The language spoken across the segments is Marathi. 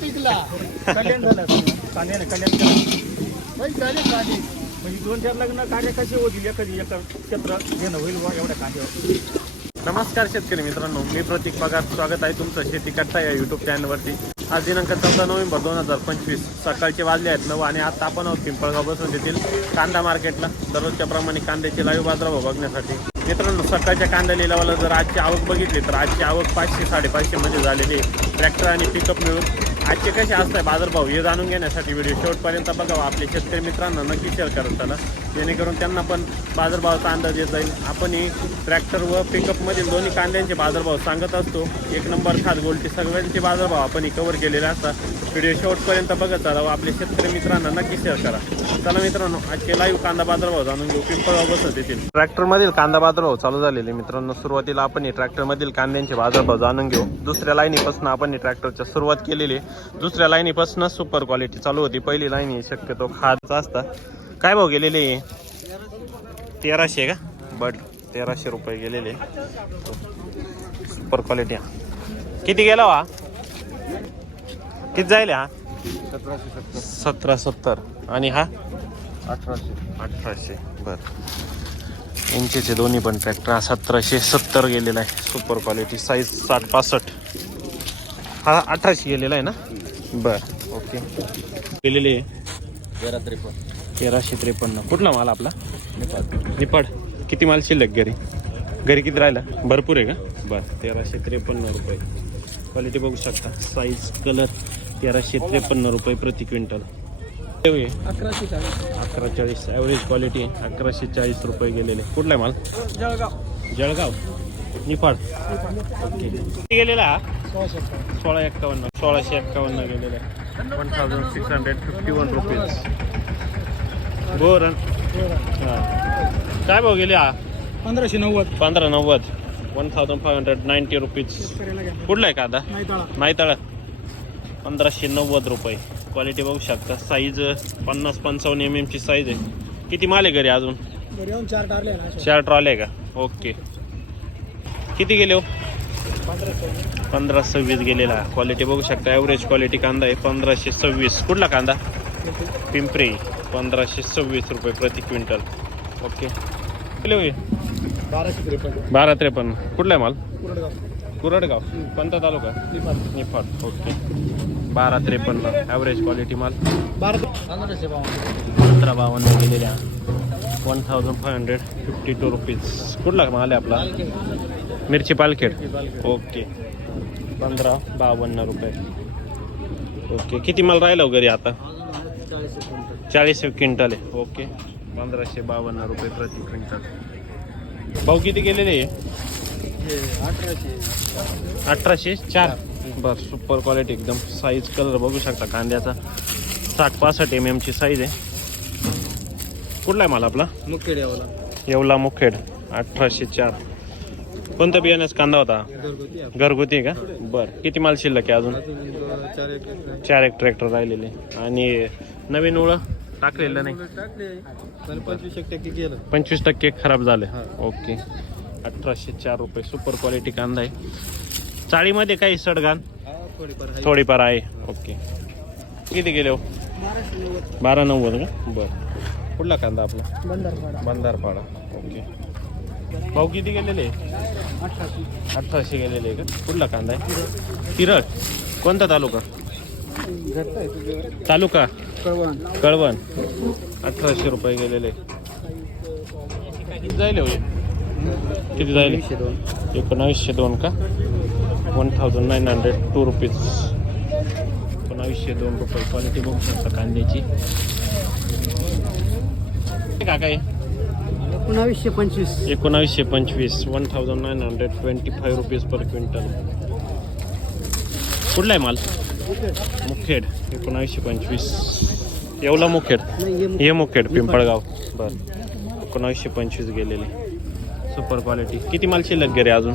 टिकला कल्याण झालं असं. कांद्याने कल्याण केलं. बाई झाले कांदे. म्हणजे दोन चार लग्न कार्य कसे होतील एखादी एका क्षेत्र घेणं होईल बुवा एवढ्या कांद्यावर. नमस्कार शेतकरी मित्रांनो मी प्रतीक पगार. स्वागत आहे तुमचं शेती कट्टा या युट्यूब चॅनलवरती आज दिनांक चौदा नोव्हेंबर दोन हजार पंचवीस. सकाळचे वाजले आहेत नऊ आणि आता आपण आहोत पिंपळगाव बसून येथील कांदा मार्केटला. दररोजच्या प्रमाणे कांद्याचे लाईव्ह बाजारभाव बघण्यासाठी. मित्रांनो सकाळच्या कांदा लिलावाला जर आजची आवक बघितली तर आजची आवक पाचशे साडेपाचशे मध्ये झालेली ट्रॅक्टर आणि पिकअप मिळून आजचे कसे असतात बाजारभाव हे जाणून घेण्यासाठी व्हिडिओ शेवटपर्यंत बघावा. आपल्या शेतकरी मित्रांना नक्की शेअर करत चला. जेणेकरून त्यांना पण बाजारभावाचा अंदाज येत जाईल. आपण ही ट्रॅक्टर व पिकअपमधील दोन्ही कांद्यांचे बाजारभाव सांगत असतो. एक नंबर खास गोल्टी सगळ्यांचे बाजारभाव आपण कव्हर केलेले असतात. व्हिडिओ शेवटपर्यंत बघत चला व आपले शेतकरी मित्रांना नक्की शेअर करा. चला मित्रांनो आजचे लाईव्ह कांदा बाजारभाव जाणून घेऊ. पिंपळगाव बसत येतील. ट्रॅक्टरमधील कांदा बाजारभाव चालू झालेले मित्रांनो. सुरुवातीला आपण ट्रॅक्टरमधील कांद्यांचे बाजारभाव जाणून घेऊ. दुसऱ्या लाईनीपासून आपण ट्रॅक्टरच्या सुरुवात केलेली आहे. दुसऱ्या लाईनीपासून सुपर क्वालिटी चालू होती. पहिली लाईन ही शक्यतो खादचा असता. काय भाव गेलेले आहे? तेराशे का? बट तेराशे रुपये गेलेले सुपर क्वालिटी किती गेला हा? किती जाईल हा? सतराशे सत्तर. सतरा सत्तर. आणि हा? अठराशे. अठराशे बर. इंचीचे दोन्ही पण ट्रॅक्टर हा सतराशे सत्तर गेलेला आहे. सुपर क्वालिटी साईज साठ पासष्ट. हा अठराशे गेलेला आहे ना? बर ओके. गेलेले तेरा त्रेपन्न. तेराशे त्रेपन्न. कुठला माल आपला? निपाड किती माल शिल्लक घरी? घरी किती राहिला? भरपूर आहे का? बरं तेराशे त्रेपन्न रुपये. क्वालिटी बघू शकता. साईज कलर तेराशे त्रेपन्न रुपये प्रति क्विंटल. अकराशे चाळीस. अकरा चाळीस ॲव्हरेज क्वालिटी अकराशे चाळीस रुपये गेलेले. कुठला आहे माल? जळगाव. जळगाव? निफाड. ओके. किती गेलेला हा? सोळाशे सोळा एक्कावन्न सोळाशे एक्कावन्न गेलेला. आहे one thousand six hundred fifty one rupees boron. हां. काय भाव गेले हा? पंधराशे नव्वद. पंधरा नव्वद. One thousand five hundred ninety rupees कुठला आहे का आता नाही तळा नाही तळ पंधराशे नव्वद रुपये. क्वालिटी बघू शकता. साईज पन्नास पंचावन्न एम एमची साईज आहे. किती माल आहे घरी अजून? चार टारले आहे का? ओके किती गेले हो? पंधरा सव्वीस गेलेला. क्वालिटी बघू शकता. ॲव्हरेज क्वालिटी कांदा आहे पंधराशे सव्वीस. कुठला कांदा? पिंपरी. पंधराशे सव्वीस रुपये प्रति क्विंटल. ओके किलो बारा त्रेपन्न. कुठला आहे माल? कुरडगाव. कोणता तालुका? निपाट निफाड. ओके. बारा त्रेपन्न. ॲव्हरेज क्वालिटी माल? बारा पंधरा बावन्न गेलेल्या one thousand five hundred fifty two rupees कुठला माल आहे आपला? मिरची पालखेड. ओके. पंधरा बावन्न रुपये. ओके. किती माल राहिला हो घरी आता? चाळीस क्विंटल आहे. ओके. पंधराशे बावन्न रुपये प्रति क्विंटल. भाऊ किती गेलेले अठराशे चार. बर सुपर क्वालिटी एकदम साईज कलर बघू शकता कांद्याचा. साठ पासष्ट एम एमची साईज आहे. कुठला आहे माल आपला? मुखेड यावला येवला मुखेड अठराशे चार. कोणत्या बियाण्याचा कांदा होता? घरगुती का? बर किती माल शिल्लक आहे अजून? चार एक चार एक ट्रॅक्टर राहिलेले. आणि नवीन ओळख टाकलेलं नाही. टाकले पण पंचवीस एक टक्के गेलं. पंचवीस टक्के खराब झाले. हा. ओके. अठराशे चार रुपये. सुपर क्वालिटी कांदा आहे. चाळीमध्ये काही सडगाण? हा थोडीफार आहे. थोडीफार आहे. ओके. किती गेले हो? बारा नव्वद का? बरं. कुठला कांदा आपला? बंधारपाडा बंधारपाडा ओके. भाऊ किती गेलेले? अठराशे. गेलेले आहे का? कुठला कांदा आहे? तिरट कोणता तालुका? तालुका? कळवण. कळवण. अठराशे रुपये गेलेले. किती जाईल हो? किती जाईल एकोणावीसशे दोन का? One thousand nine hundred two rupees एकोणावीसशे दोन रुपये क्वालिटी बघू शकता कांद्याची. काय एकोणावीसशे पंचवीस. एकोणावीसशे पंचवीस. One thousand nine hundred twenty five rupees per quintal कुठला आहे माल? मुखेड एकोणावीसशे पंचवीस. येवला मुखेड? हे मुखेड पिंपळगाव. बरं. एकोणावीसशे पंचवीस गेलेले. सुपर क्वालिटी किती माल शिल्लक गेले अजून अजून?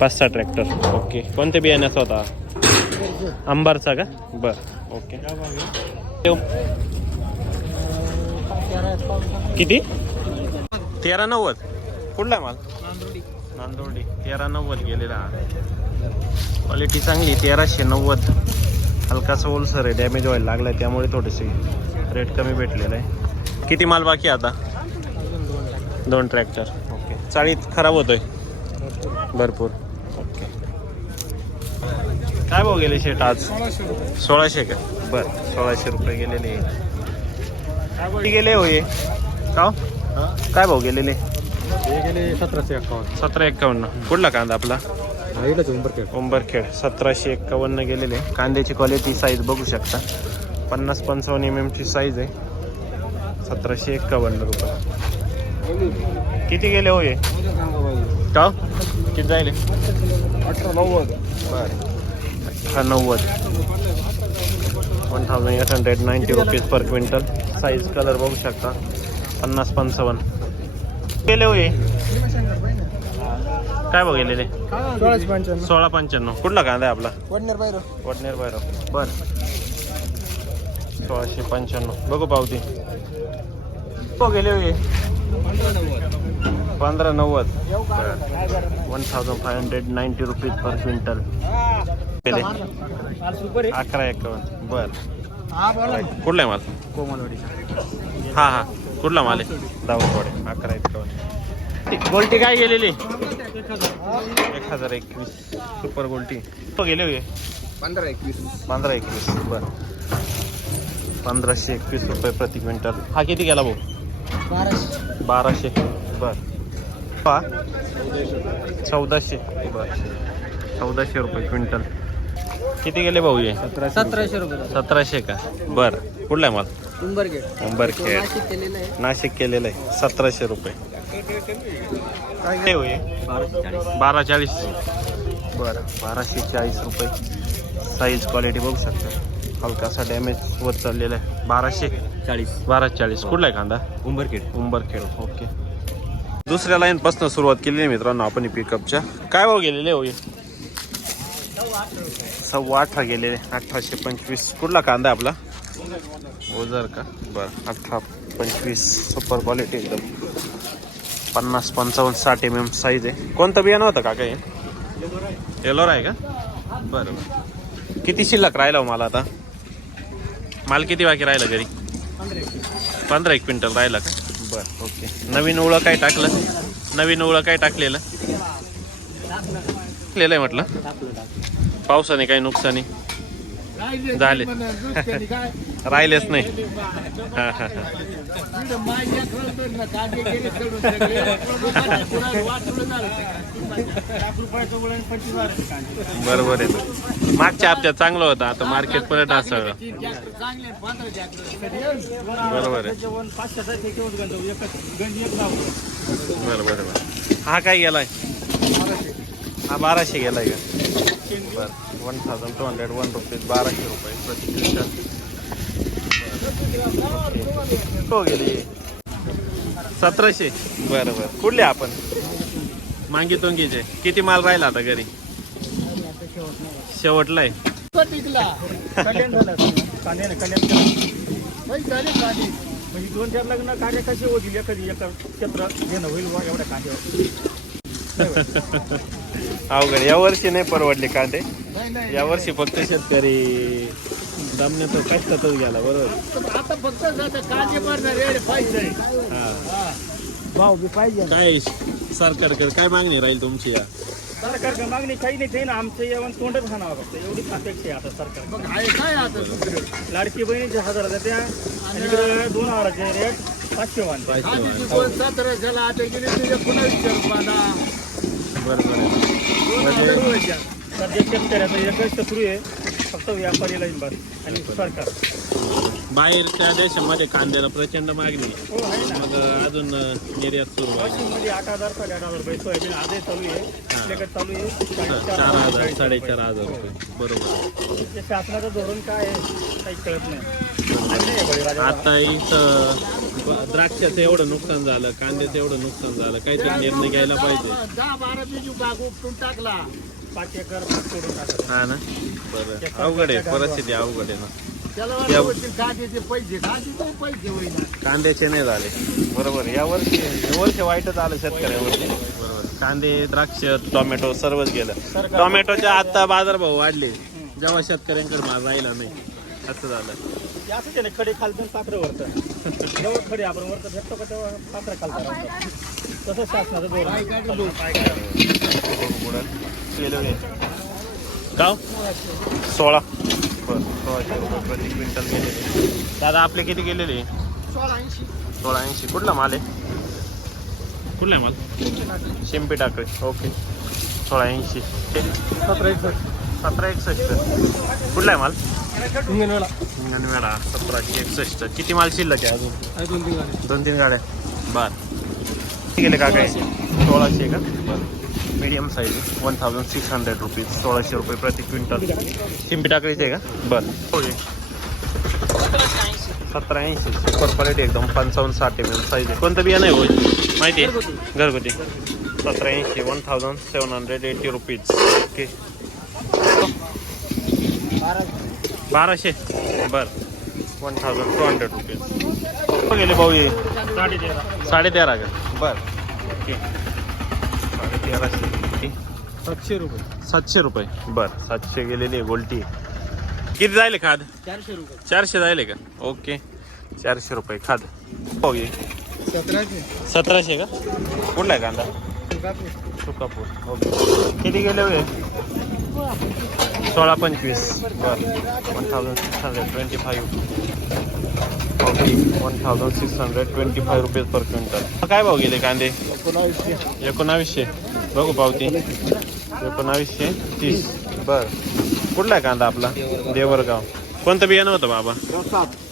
पाच सहा ट्रॅक्टर ओके कोणत्या बियाण्याचा होता? अंबारचा का? बरं. ओके ठेव. किती? तेरा नव्वद. कुठला आहे माल नांदोर्डी तेरा नव्वद गेलेला. क्वालिटी चांगली तेराशे नव्वद. हलकासा ओलसर आहे डॅमेज व्हायला लागलाय त्यामुळे थोडेसे रेट कमी भेटलेलं आहे. किती माल बाकी आहे आता? दोन ट्रॅक्टर ओके चाळीत खराब होतोय? भरपूर. ओके काय भाव गेले शेट आज? सोळाशे का? बरं सोळाशे रुपये गेलेले. गेले होय का हो? काय भाव गेलेले? हे गेले सतराशे अकाउंट सतरा एक्कावन्न कुठला कांदा आपला? उंबरखेड. उंबरखेड. सतराशे एक्कावन्न गेलेले. कांद्याची क्वालिटी साईज बघू शकता. पन्नास पंचावन्न एम एमची साईज आहे. सतराशे एक्कावन्न रुपये. किती गेले होय का? किती जायले अठरा नव्वद बरं. अठरा नव्वद. One thousand eight hundred ninety rupees per quintal size colour बघू शकता. पन्नास पंचावन्न. गेले होय काय बघ गेलेले सोळाशे पंच्याण्णव. सोळा पंच्याण्णव. कुठला कांदा आहे आपला? वडनेर बाहेर वडनेर बाहेर बर. सोळाशे पंच्याण्णव. बघू पावती. हो गेले होय? पंधरा नव्वद. One thousand five hundred ninety rupees per quintal अकरा एकावन्न. बर. कुठला आहे माल? कोमलवाडी हा हा. कुठला माल आहे? दावणवाडे अकरा एकावन्न. गोल्टी काय गेलेली? एक हजार. एकवीस. सुपर गोल्टी तो गेले पंधरा एकवीस पंधरा एकवीस. बर. पंधराशे एकवीस रुपये प्रति क्विंटल. हा किती गेला भाऊ? बाराशे बाराशे. बर. हा? चौदाशे. बर. चौदाशे रुपये क्विंटल. किती गेले भाऊ हे? सतराशे रुपये. सतराशे का? बर. कुठला आहे माल? उंबरखेड. उंबरखेड. नाशिक केलेलं आहे. नाशिक केलेलं आहे. सतराशे रुपये. काय होय बारा चाळीस बरं बाराशे चाळीस रुपये. साईज क्वालिटी बघू शकता. हलकासा डॅमेज वर चाललेला आहे. बाराशे. चाळीस. बारा चाळीस कुठला आहे कांदा? उंबरखेड. उंबरखेड. ओके. दुसऱ्या लाईन पासून सुरुवात केली आहे मित्रांनो आपण पिकअपच्या काय भाव गेलेले होय सव्वा अठरा गेलेले. अठराशे पंचवीस. कुठला कांदा आहे आपला? ओझर का? बरं अठरा पंचवीस. सुपर क्वालिटी एकदम. पन्नास पंचावन्न साठ एम एम साईज आहे. कोणतं बियाणं होतं काका हे? येलोर आहे का? बरं बरं. किती शिल्लक राहिला हो मला आता? माल किती बाकी राहिला घरी? पंधरा एक क्विंटल राहिला का? बरं ओके. नवीन ओळं काय टाकलं? नवीन ओळं काय टाकलेलं? टाकलेलं आहे म्हटलं. पावसाने काही नुकसानी? झाले. राहिलेच नाही. हा हा हा बरोबर आहे ना. मागच्या हप्त्यात चांगलं होतं आता मार्केट परत असं बरोबर आहे. बरं बरं बरं हा काय गेलाय? हा बाराशे गेलाय का? बरं one thousand two hundred one rupees बाराशे रुपये प्रति क्विंटल. हो गेली. सतराशे. बरं बरं. कुठले आपण? मांगी तोंगीचे. किती माल राहिला आता घरी? शेवटला आहे. कल्याण झालं कांद्याने कल्याण केलं पैसे झाले कांदे म्हणजे दोन चार लग्न कार्य कसे होतील एखादी एका क्षेत्र घेणं होईल बुवा एवढ्या कांद्यावर अवघड. या वर्षी नाही परवडले कांदे. नाही नाही या वर्षी फक्त शेतकरी दमण्यात कष्टातच गेला बरोबर. आता फक्त जातं कांदे भरणार रे पाहिजे हा. भाव बी पाहिजे. काय सरकारकडे काय मागणी राहील तुमची या? सरकार मागणी काही नाही ते ना आमचं येऊन तोंडच खाणावं फक्त एवढीच अपेक्षा आहे आता सरकार मग आहे काय आता? लाडकी बहिणीचे हजार त्या आणि इकडे दोन हजाराचे रेट पाचशे वान सतरा झाला आता गेले तुझ्या पुन्हा विचार बरोबर आहे. सध्या शेतकऱ्याचं एकच शत्रू आहे. फक्त व्यापारीला बस आणि सरकार. बाहेरच्या देशामध्ये कांद्याला प्रचंड मागणी आहे. हो आहे ना. मग अजून निर्यात सुरू आहे. वाशिममध्ये आठ हजार साडेआठ हजार रुपये सोयाबीन आजही चालू आहे. आपल्याकडे चालू आहे. साडेचार चार हजार चाळीस साडेचार. हजार रुपये. बरोबर. ते शासनाचं धोरण काय आहे? काही कळत नाही. आता इथं ब- द्राक्षाचं एवढं नुकसान झालं कांद्याचं एवढं नुकसान झालं. काहीतरी निर्णय घ्यायला पाहिजे. दहा बारा बिजू बाग उपटून टाकला. पाच एकर भाग सोडून टाकला हा ना? बरं. अवघड आहे परिस्थिती अवघड आहे ना? त्याला त्या- वाटलं कांद्याचे पैसे कांद्याचे पैसे होईना. कांद्याचे नाही झाले. बरोबर. या वर्षी वर्षी वाईटच आलं शेतकऱ्यावरती. बरोबर. कांदे द्राक्ष टोमॅटो सर्वच गेलं. टोमॅटोचे आता बाजारभाव वाढले. जेव्हा शेतकऱ्यांकडे माल राहिला नाही. असं झालं. ते खडे खालतून पात्र वरतं. जेव्हा खडे आपण वरतं भेटतो का तेव्हा पात्र खालतं तसं शासनाचं धोरण. पुढं केलं गाव? सोळा. बरं सोळाशे रुपये प्रति क्विंटल गेलेले. दादा आपले किती गेलेले? सोळा ऐंशी. कुठला माल आहे? कुठला आहे माल? शिंपी टाकळे. ओके. सोळा ऐंशी. सतरा एकसष्ट. सतरा एकसष्ट. कुठला आहे माल? इंगनवेळा वेळा सतराशे एकसष्ट. किती माल शिल्लक आहे अजून? दोन तीन गाडी दोन तीन गाड्या. बर. किती गेले का काय सोळाशे का? बरं medium size one thousand six hundred rupees सोळाशे रुपये प्रति क्विंटल. चिंपी टाकळीचे आहे का? बरं. होय. सतरा ऐंशी सुपर क्वालिटी एकदम पंचावन्न साठ एम एम साईज आहे. कोणतं बिया नाही होय माहिती आहे? घरगुती. सतरा ऐंशी one thousand seven hundred eighty rupees okay बाराशे. बरं. One thousand two hundred rupees गेले भाऊ हे साडे तेरा साडे तेरा का? बर. ओके तेराशे सातशे रुपये. सातशे रुपये. बर सातशे गेलेली आहे गोल्टी. किती जायले खाद? चारशे रुपये. चारशे जायले का? ओके. चारशे रुपये खाद. हो सतराशे. सतराशे का? कुठला आहे कांदा? सुकापूर. ओके. किती गेले होय सोळा पंचवीस. बर. One thousand six hundred twenty five one thousand six hundred twenty five rupees per quintal काय भाव गेले कांदे? एकोणावीसशे. एकोणावीसशे बघू पावती. एकोणावीसशे तीस. बर. कुठला आहे कांदा आपला? देवरगाव. कोणतं बियाणं होतं बाबा?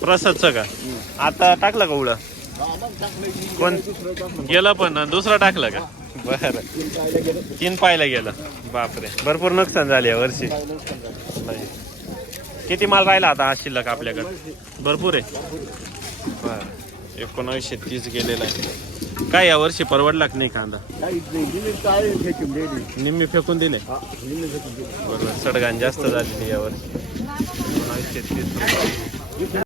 प्रसादचं का? आता टाकलं का उडा कोण? गेलं पण. दुसरा दुसरं टाकलं का? बरं. तीन पाहायला गेलं. बापरे. भरपूर नुकसान झाले या वर्षी. नाही. किती माल राहिला आता हा शिल्लक आपल्याकडे? भरपूर आहे. बरं. एकोणावीसशे तीस गेलेला आहे. काय या वर्षी परवडला की नाही कांदा? निम्मी फेकून दिले. बरोबर सडगाण जास्त झालेली यावर्षी एकोणावीसशे तीस